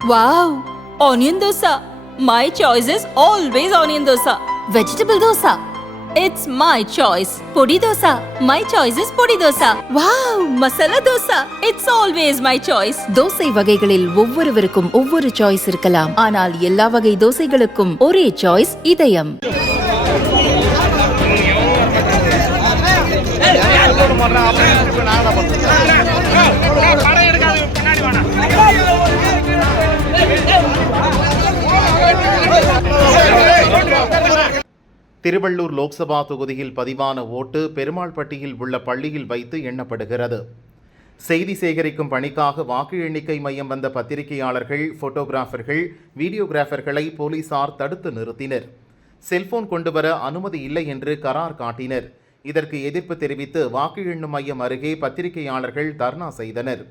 Wow! Onion dosa. My choice is always onion dosa. Vegetable dosa. It's my choice. Podi dosa. My choice is podi dosa. Wow! Masala dosa. It's always my choice. Dosa வகைகளில் ஒவ்வொருவருக்கும் ஒவ்வொரு choice இருக்கலாம். ஆனால் எல்லா வகை தோசைகளுக்கும் ஒரே choice இதயம். திருவள்ளூர் லோக்சபா தொகுதியில் பதிவான ஓட்டு பெருமாள்பட்டியில் உள்ள பள்ளியில் வைத்து எண்ணப்படுகிறது. செய்தி சேகரிக்கும் பணிக்காக வாக்கு எண்ணிக்கை மையம் வந்த பத்திரிகையாளர்கள், போட்டோகிராஃபர்கள், வீடியோகிராஃபர்களை போலீசார் தடுத்து நிறுத்தினர். செல்போன் கொண்டுவர அனுமதி இல்லை என்று கரார் காட்டினர். இதற்கு எதிர்ப்பு தெரிவித்து வாக்கு எண்ணும் மையம் அருகே பத்திரிகையாளர்கள் தர்ணா செய்தனர்.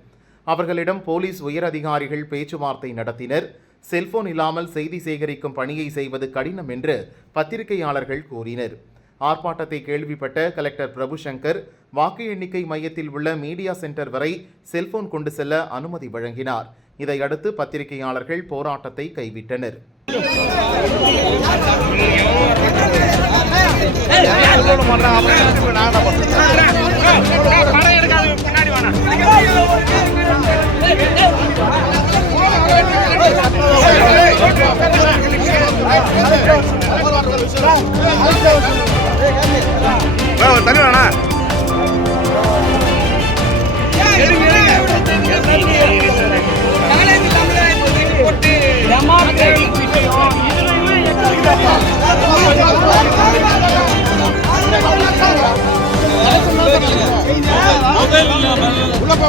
அவர்களிடம் போலீஸ் உயரதிகாரிகள் பேச்சுவார்த்தை நடத்தினர். செல்போன் இல்லாமல் செய்தி சேகரிக்கும் பணியை செய்வது கடினம் என்று பத்திரிகையாளர்கள் கூறினர். ஆர்ப்பாட்டத்தை கேள்விப்பட்ட கலெக்டர் பிரபுசங்கர் வாக்கு எண்ணிக்கை மையத்தில் உள்ள மீடியா சென்டர் வரை செல்போன் கொண்டு செல்ல அனுமதி வழங்கினார். இதையடுத்து பத்திரிகையாளர்கள் போராட்டத்தை கைவிட்டனர். உள்ள